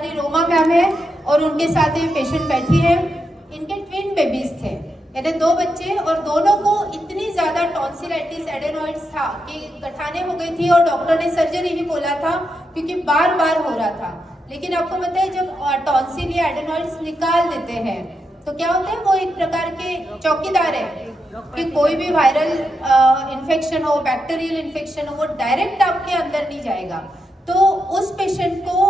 हमारी रोमा मैम है और उनके साथ ये पेशेंट बैठी है। इनके ट्विन बेबीज थे, यानी 2 बच्चे, और दोनों को इतनी ज़्यादा टॉन्सिलाइटिस एडेनॉइड्स था कि गठाने हो गई थी और डॉक्टर ने सर्जरी ही बोला था क्योंकि बार बार हो रहा था। लेकिन आपको पता है जब टॉन्सिल या एडेनॉइड्स निकाल देते हैं तो क्या होता है, वो एक प्रकार के चौकीदार है कि कोई भी वायरल इन्फेक्शन हो, बैक्टीरियल इन्फेक्शन हो, वो डायरेक्ट आपके अंदर नहीं जाएगा। तो उस पेशेंट को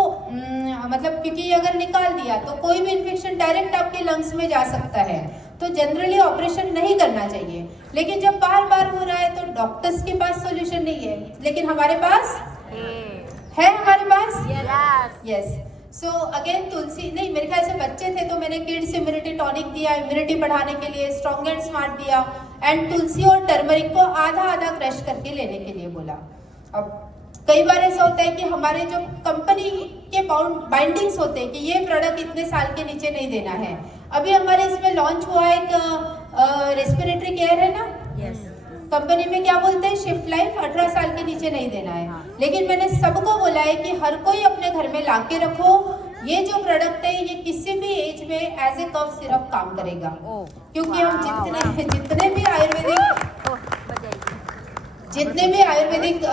मतलब क्योंकि अगर निकाल दिया तो कोई भी इन्फेक्शन डायरेक्ट आपके लंग्स में जा सकता है, तो जनरली ऑपरेशन नहीं करना चाहिए। लेकिन जब बार बार हो रहा है तो डॉक्टर्स के पास सॉल्यूशन नहीं है, लेकिन हमारे पास है, हमारे पास यस। सो अगेन तुलसी, नहीं मेरे ख्याल से बच्चे थे तो मैंने किड्स इम्यूनिटी टॉनिक दिया, इम्यूनिटी बढ़ाने के लिए स्ट्रॉन्ग एंड स्मार्ट दिया, एंड तुलसी और टर्मरिक को आधा आधा क्रश करके लेने के लिए बोला। अब कई बार ऐसा होता है कि हमारे जो कंपनी के बाइंडिंग्स होते हैं कि ये प्रोडक्ट इतने साल के नीचे नहीं देना है। अभी हमारे इसमें लॉन्च हुआ एक रेस्पिरेटरी केयर है ना, कंपनी में क्या बोलते हैं, शिफ्ट लाइफ 18 साल के नीचे नहीं देना है। लेकिन मैंने सबको बोला है कि हर कोई अपने घर में लाके रखो, ये जो प्रोडक्ट है ये किसी भी एज में एज ए कफ सिरप काम करेगा, क्योंकि हम जितने भी आयुर्वेदिक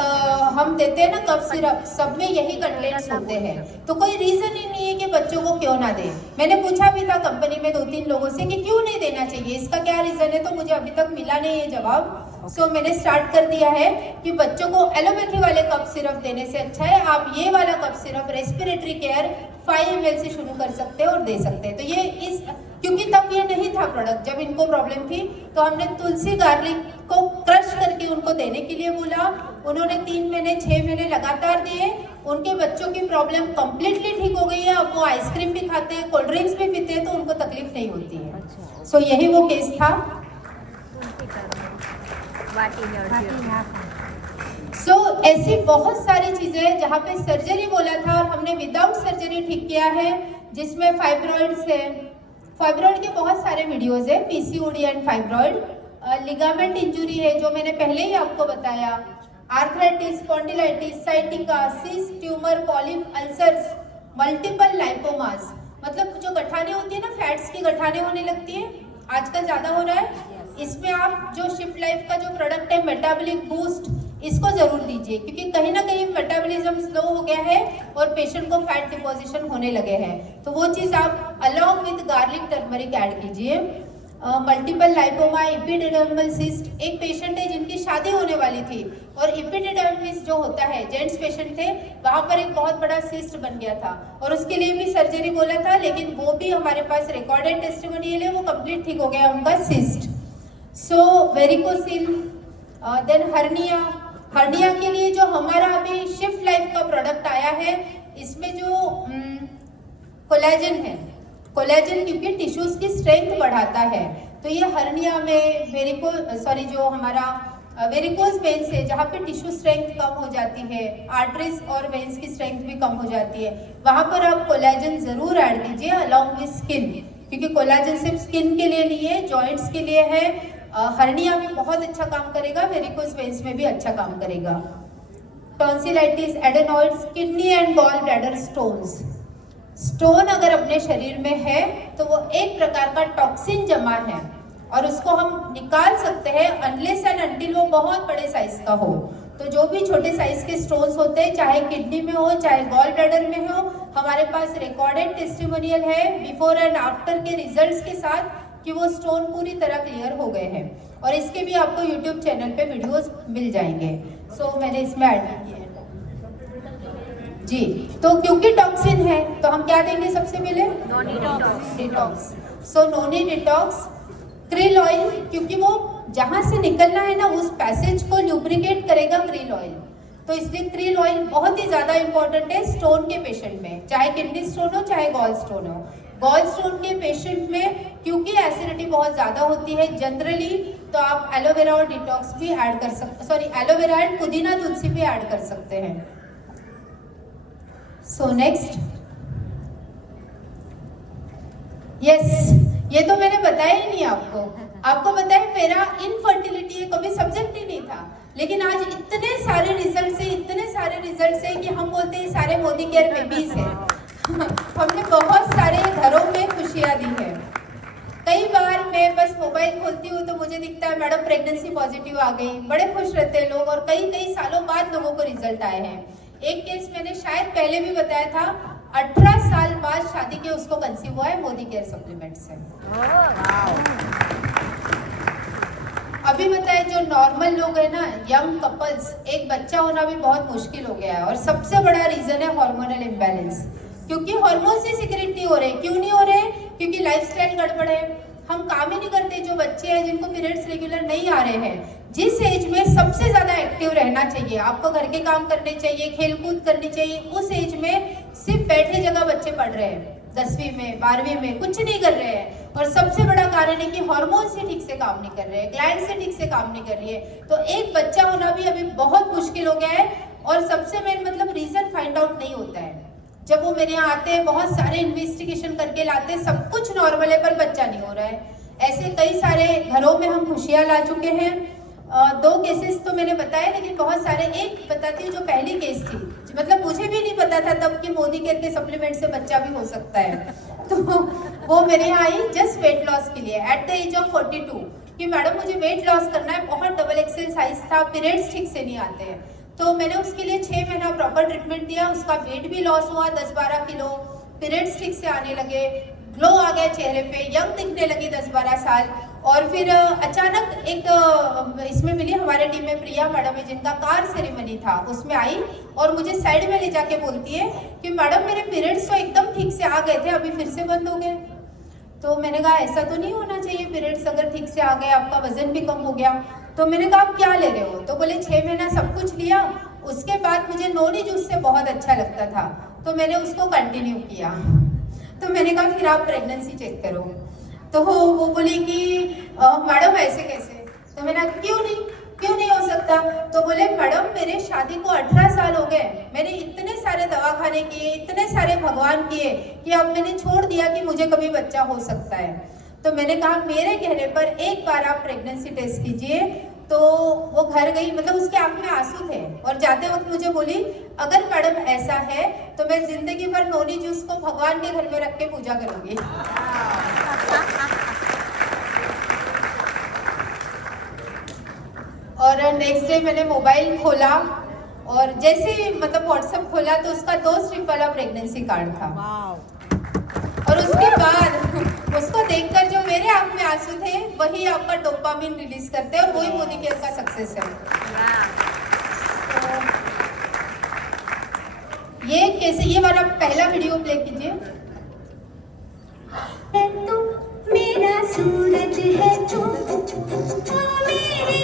हम देते हैं ना कफ सिरप, सब में यही कंटेंट्स होते हैं। तो कोई रीजन ही नहीं है कि बच्चों को क्यों ना दें। मैंने पूछा भी था कंपनी में 2-3 लोगों से कि क्यों नहीं देना चाहिए, इसका क्या रीजन है, तो मुझे अभी तक मिला नहीं है जवाब। सो मैंने स्टार्ट कर दिया है कि बच्चों को एलोपैथी वाले कफ सिरप देने से अच्छा है आप ये वाला cough syrup respiratory care 5 ml से शुरू कर सकते हैं और दे सकते हैं। तो ये इस, क्योंकि तब ये नहीं था प्रोडक्ट जब इनको प्रॉब्लम थी, तो हमने तुलसी गार्लिक को क्रश करके उनको देने के लिए बोला। उन्होंने 3 महीने 6 महीने लगातार दिए, उनके बच्चों की प्रॉब्लम कंप्लीटली ठीक हो गई है। अब वो आइसक्रीम भी खाते हैं, कोल्ड ड्रिंक्स भी पीते हैं, तो उनको तकलीफ नहीं होती है। सो यही वो केस था। सो ऐसी बहुत सारी चीजें हैं जहाँ पे सर्जरी बोला था और हमने विदाउट सर्जरी ठीक किया है, जिसमें फाइब्रॉइड्स है। फाइब्रॉइड के बहुत सारे वीडियोस है, PCOD and fibroid, ligament injury है जो मैंने पहले ही आपको बताया, arthritis, spondylitis, sciatica, cyst, tumour, polyp, ulcers, multiple lipomas, मतलब जो गठाने होती है ना, फैट्स की गठाने होने लगती है, आजकल ज्यादा हो रहा है। इसमें आप जो शिफ्ट लाइफ का जो प्रोडक्ट है मेटाबॉलिक बूस्ट, इसको जरूर दीजिए, क्योंकि कहीं ना कहीं मेटाबॉलिज्म स्लो हो गया है और पेशेंट को फैट डिपोजिशन होने लगे हैं। तो वो चीज आप along with garlic turmeric add कीजिए। मल्टीपल लाइपोमा, एपिडिडर्मल सिस्ट, एक पेशेंट है जिनकी शादी होने वाली थी और एपिडिडर्मिस जो होता है, जेंट्स पेशेंट थे, वहां पर एक बहुत बड़ा सिस्ट बन गया था और उसके लिए भी सर्जरी बोला था, लेकिन वो भी हमारे पास रिकॉर्डेड टेस्टिमोनियल है, वो कंप्लीट ठीक हो गया उनका सिस्ट। सो वेरिकोसिल, देन हर्निया, हर्निया के लिए जो हमारा अभी शिफ्ट लाइफ का प्रोडक्ट आया है, इसमें जो कोलेजन है, कोलेजन क्योंकि टिश्यूज की स्ट्रेंथ बढ़ाता है, तो ये हर्निया में जो हमारा वेरिकोज वेन्स है जहाँ पे टिश्यू स्ट्रेंथ कम हो जाती है, आर्टरीज और वेन्स की स्ट्रेंथ भी कम हो जाती है, वहां पर आप कोलेजन जरूर ऐड कीजिए अलोंग विद स्किन, क्योंकि कोलेजन सिर्फ स्किन के लिए नहीं है, जॉइंट्स के लिए है। हर्निया में बहुत अच्छा काम करेगा, वेरिकोज वेन्स में भी अच्छा काम करेगा। Tonsillitis, adenoids, kidney and gall bladder stones, stone अगर अपने शरीर में है तो वो एक प्रकार का टॉक्सिन जमा है और उसको हम निकाल सकते हैं अनलेस एंड अनटिल वो बहुत बड़े साइज का हो। तो जो भी छोटे साइज के स्टोन्स होते हैं, चाहे किडनी में हो चाहे गॉल ब्लैडर में हो, हमारे पास रिकॉर्डेड टेस्टिमोनियल है बिफोर एंड आफ्टर के रिजल्ट्स के साथ कि वो स्टोन पूरी तरह क्लियर हो गए हैं, और इसके भी आपको यूट्यूब चैनल पे वीडियोस मिल जाएंगे। सो मैंने इसमें ऐड किए हैं जी। तो क्योंकि टॉक्सिन है तो हम क्या देंगे सबसे पहले, डिटॉक्स। सो नोनी डिटॉक्स, क्रिल ऑयल, क्योंकि वो जहां से निकलना है ना उस पैसेज को ल्यूब्रिकेट करेगा क्रिल ऑयल, तो इसलिए क्रिल ऑयल बहुत ही ज्यादा इंपॉर्टेंट है स्टोन के पेशेंट में, चाहे किडनी स्टोन हो चाहे गॉल स्टोन हो। गॉल स्टोन के पेशेंट में क्योंकि एसिडिटी बहुत ज्यादा होती है जनरली, तो आप एलोवेरा और डिटॉक्स भी ऐड कर सकते, एलोवेरा एंड पुदीना तुलसी भी ऐड कर सकते हैं। सो नेक्स्ट, यस, ये तो मैंने बताया ही नहीं आपको बताया मेरा इनफर्टिलिटी है, कभी सब्जेक्ट ही नहीं था, लेकिन आज इतने सारे रिजल्ट है कि हम बोलते हैं सारे मोदी केयर बेबीज हैं प्रेगनेंसी पॉजिटिव आ गई, बड़े खुश रहते हैं लोग और कई कई सालों बाद लोगों को रिजल्ट आए हैं। एक केस मैंने शायद पहले भी बताया था, 18 साल बाद शादी के उसको कंसीव हुआ है मोदी केयर सप्लीमेंट से। अभी बताए जो नॉर्मल लोग है ना, यंग कपल्स, एक बच्चा होना भी बहुत मुश्किल हो गया है और सबसे बड़ा रीजन है हार्मोनल इम्बैलेंस, क्योंकि हार्मोन से सिक्रेट नहीं हो रहे। क्यों नहीं हो रहे? क्योंकि लाइफस्टाइल गड़बड़ है, हम काम ही नहीं करते। जो बच्चे हैं जिनको पीरियड्स रेगुलर नहीं आ रहे हैं, जिस एज में सबसे ज्यादा एक्टिव रहना चाहिए, आपको घर के काम करने चाहिए, खेलकूद करनी चाहिए, उस एज में सिर्फ बैठे जगह बच्चे पढ़ रहे हैं, 10वीं में 12वीं में कुछ नहीं कर रहे हैं। और सबसे बड़ा कारण है कि हार्मोन से ठीक से काम नहीं कर रहे हैं, ग्लैंड से ठीक से काम नहीं कर रही है। तो एक बच्चा होना भी अभी बहुत मुश्किल हो गया है और सबसे मेन मतलब रीजन फाइंड आउट नहीं होता है। जब वो मेरे यहाँ आते हैं, बहुत सारे इन्वेस्टिगेशन करके लाते हैं, सब कुछ नॉर्मल है पर बच्चा नहीं हो रहा है। ऐसे कई सारे घरों में हम खुशियाँ ला चुके हैं। 2 केसेस तो मैंने बताए, लेकिन बहुत सारे, एक बताती हूँ जो पहली केस थी, मतलब मुझे भी नहीं पता था तब कि मोदी केयर के सप्लीमेंट से बच्चा भी हो सकता है। तो वो मेरे यहाँ आई जस्ट वेट लॉस के लिए एट द एज ऑफ 42 कि मैडम मुझे वेट लॉस करना है, बहुत डबल एक्सेल साइज था, पीरियड्स ठीक से नहीं आते हैं। तो मैंने उसके लिए 6 महीना प्रॉपर ट्रीटमेंट दिया, उसका वेट भी लॉस हुआ 10-12 किलो, पीरियड्स ठीक से आने लगे, ग्लो आ गया चेहरे पे, यंग दिखने लगी 10-12 साल। और फिर अचानक एक इसमें मिली हमारे टीम में प्रिया मैडम है, जिनका कार सेरेमनी था, उसमें आई और मुझे साइड में ले जाके बोलती है कि मैडम मेरे पीरियड्स तो एकदम ठीक से आ गए थे, अभी फिर से बंद हो गए। तो मैंने कहा ऐसा तो नहीं होना चाहिए, पीरियड्स अगर ठीक से आ गए, आपका वजन भी कम हो गया। तो मैंने कहा आप क्या ले रहे हो? तो बोले 6 महीना सब कुछ लिया, उसके बाद मुझे नोनी जूस से बहुत अच्छा लगता था, तो मैंने उसको कंटिन्यू किया। तो मैंने कहा फिर आप प्रेगनेंसी चेक करो। तो वो बोली कि मैडम ऐसे कैसे? तो मैंने कहा क्यों नहीं हो सकता? तो बोले मैडम मेरे शादी को 18 साल हो गए, मैंने इतने सारे दवाखाने किए, इतने सारे भगवान किए कि अब मैंने छोड़ दिया कि मुझे कभी बच्चा हो सकता है। तो मैंने कहा मेरे कहने पर एक बार आप प्रेगनेंसी टेस्ट कीजिए। तो वो घर गई, मतलब उसके आंख में आंसू थे और जाते वक्त मुझे बोली अगर मैडम ऐसा है तो मैं जिंदगी भर नोनी जूस को भगवान के घर में रख के पूजा करूंगी। और नेक्स्ट डे मैंने मोबाइल खोला और जैसे ही मतलब व्हाट्सएप खोला तो उसका 2 स्ट्रिप वाला प्रेगनेंसी कार्ड था। और उसके बाद उसको देखकर जो मेरे आंख में आंसू थे, वही आपका डोपामिन रिलीज करते हैं और वही मोदी केयर का सक्सेस है। तो ये कैसे, ये वाला पहला वीडियो प्ले कीजिए। तू मेरा सूरज है, तू मेरी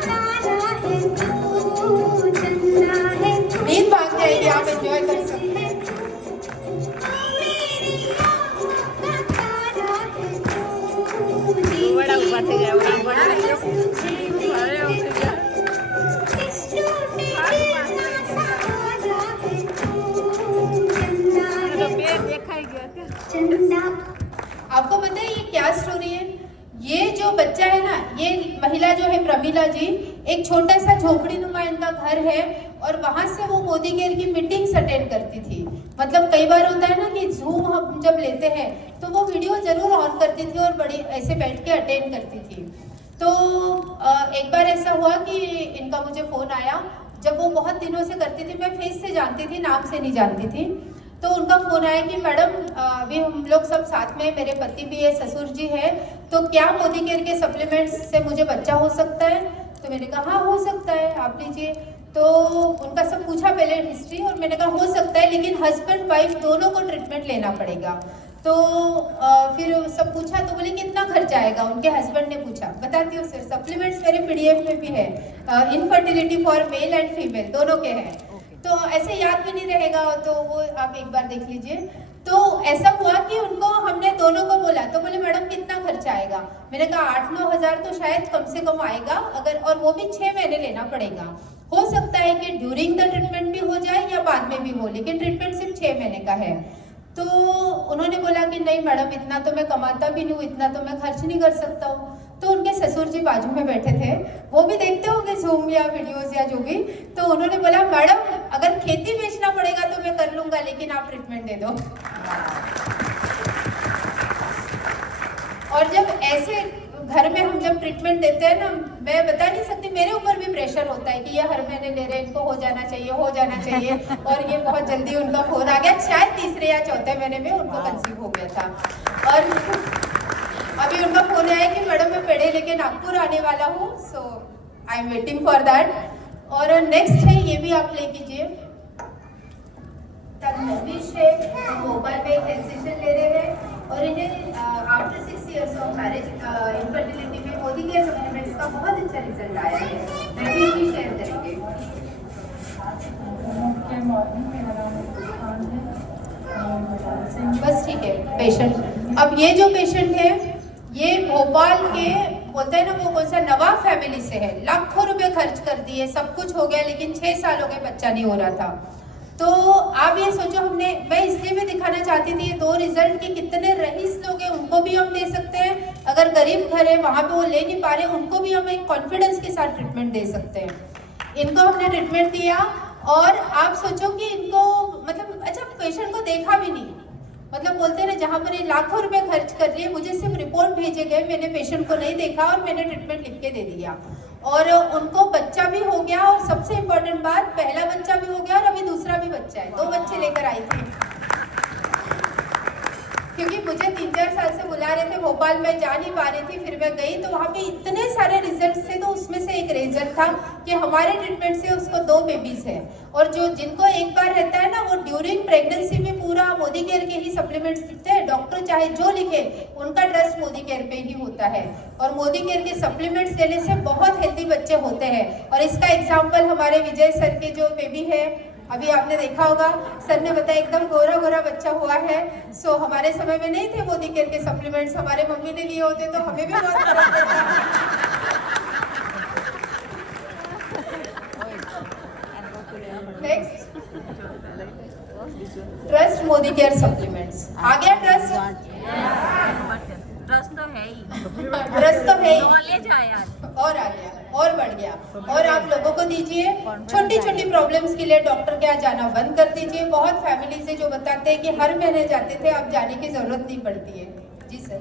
तारा है, तू चंदा है, नींद भाग जाएगी, आप एंजॉय कर सकते हैं। आपको पता है ये क्या स्टोरी है? ये जो बच्चा है ना, ये महिला जो है प्रमिला जी, एक छोटा सा झोपड़ी नुमा इनका घर है और वहां से वो मोदी केयर की मीटिंग्स अटेंड करती थी। मतलब कई बार होता है ना कि जूम हम जब लेते हैं तो वो वीडियो जरूर ऑन करती थी और बड़ी ऐसे बैठ के अटेंड करती थी। तो एक बार ऐसा हुआ कि इनका मुझे फोन आया, जब वो बहुत दिनों से करती थी, मैं फेस से जानती थी, नाम से नहीं जानती थी। तो उनका फोन आया कि मैडम अभी हम लोग सब साथ में, मेरे पति भी है, ससुर जी है, तो क्या मोदी केयर के सप्लीमेंट्स से मुझे बच्चा हो सकता है? तो मैंने कहा हाँ हो सकता है, आप लीजिए। तो उनका सब पूछा पहले हिस्ट्री, और मैंने कहा हो सकता है लेकिन हस्बैंड वाइफ दोनों को ट्रीटमेंट लेना पड़ेगा। तो फिर सब पूछा तो बोले कितना खर्चा आएगा? उनके हस्बैंड ने पूछा। बताती हूँ सर, सप्लीमेंट्स मेरे PDF में भी है, infertility for male and female दोनों के हैं, तो ऐसे याद भी नहीं रहेगा, तो वो आप एक बार देख लीजिए। तो ऐसा हुआ कि उनको हमने दोनों को बोला, तो बोले मैडम कितना खर्चा आएगा? मैंने कहा 8-9 हज़ार तो शायद कम से कम आएगा, अगर, और वो भी 6 महीने लेना पड़ेगा। हो सकता है कि ड्यूरिंग द ट्रीटमेंट भी हो जाए या बाद में भी हो, लेकिन ट्रीटमेंट सिर्फ 6 महीने का है। तो उन्होंने बोला कि नहीं मैडम इतना तो मैं कमाता भी नहीं हूँ, इतना तो मैं खर्च नहीं कर सकता हूँ। तो उनके ससुर जी बाजू में बैठे थे, वो भी देखते होंगे जूम या वीडियोस या जो भी, तो उन्होंने बोला मैडम अगर खेती बेचना पड़ेगा तो मैं कर लूंगा, लेकिन आप ट्रीटमेंट दे दो। और जब ऐसे घर में हम जब ट्रीटमेंट देते हैं ना, मैं बता नहीं सकती, मेरे ऊपर भी प्रेशर होता है कि ये हर महीने ले रहे हैं, इनको हो जाना चाहिए और ये बहुत जल्दी उनका फोन आ गया, शायद तीसरे या चौथे महीने में उनको कंसीव हो गया था और अभी उनका फोन आया कि मैडम मैं पेड़े लेके नागपुर आने वाला हूँ, so I am waiting for that. और नेक्स्ट है, ये भी आप ले कीजिए, तनवीश है, भोपाल में एक हेल्थ सेशन ले रहे हैं और इन्हें after 6 years of marriage infertility में मोदी केयर सप्लीमेंट्स का बहुत अच्छा रिजल्ट आया है, मैं भी इनकी शेयर करेंगे। बस ठीक है पेशेंट। अब ये जो पेशेंट है ये भोपाल के बोलते हैं ना, वो कौन सा नवाब फैमिली से है, लाखों रुपए खर्च कर दिए, सब कुछ हो गया, लेकिन 6 साल हो गए बच्चा नहीं हो रहा था। तो आप ये सोचो, मैं इसलिए भी दिखाना चाहती थी ये 2 रिजल्ट कि कितने रईस लोग हैं उनको भी हम दे सकते हैं, अगर गरीब घर है वहाँ पे वो ले नहीं पा रहे उनको भी हम एक कॉन्फिडेंस के साथ ट्रीटमेंट दे सकते हैं। इनको हमने ट्रीटमेंट दिया और आप सोचो कि इनको मतलब अच्छा पेशेंट को देखा भी नहीं, मतलब बोलते हैं ना जहाँ पर ये लाखों रुपए खर्च कर रही है, मुझे सिर्फ रिपोर्ट भेजे गए, मैंने पेशेंट को नहीं देखा और मैंने ट्रीटमेंट लिख के दे दिया और उनको बच्चा भी हो गया और सबसे इम्पोर्टेंट बात, पहला बच्चा भी हो गया और अभी दूसरा भी बच्चा है, 2 बच्चे लेकर आई थी। क्योंकि मुझे 3-4 साल से बुला रहे थे, भोपाल में जा नहीं पा रही थी, फिर मैं गई तो वहाँ पे इतने सारे रिजल्ट थे, तो उसमें से एक रिजल्ट था कि हमारे ट्रीटमेंट से उसको 2 बेबीज है और जो जिनको एक बार रहता है ना, वो ड्यूरिंग प्रेगनेंसी में पूरा मोदी केयर के ही सप्लीमेंट्स लिखते हैं, डॉक्टर चाहे जो लिखे उनका ट्रस्ट मोदी केयर पे ही होता है और मोदी केयर के सप्लीमेंट्स लेने से बहुत हेल्दी बच्चे होते हैं। और इसका एग्जाम्पल हमारे विजय सर के जो बेबी है, अभी आपने देखा होगा, सर ने बताया एकदम गोरा गोरा बच्चा हुआ है। सो हमारे समय में नहीं थे मोदी केयर के सप्लीमेंट्स, हमारे मम्मी ने लिए होते तो हमें भी बहुत फर्क पड़ता। Next, trust Modi care supplements. आ गया ट्रस्ट? ट्रस्ट तो है ही, ट्रस्ट तो है ही, नॉलेज आया और आ गया और बढ़ गया। और आप लोगों को दीजिए, छोटी छोटी प्रॉब्लम्स के लिए डॉक्टर के यहाँ जाना बंद कर दीजिए। बहुत फैमिली से जो बताते हैं कि हर महीने जाते थे, अब जाने की जरूरत नहीं पड़ती है। जी सर।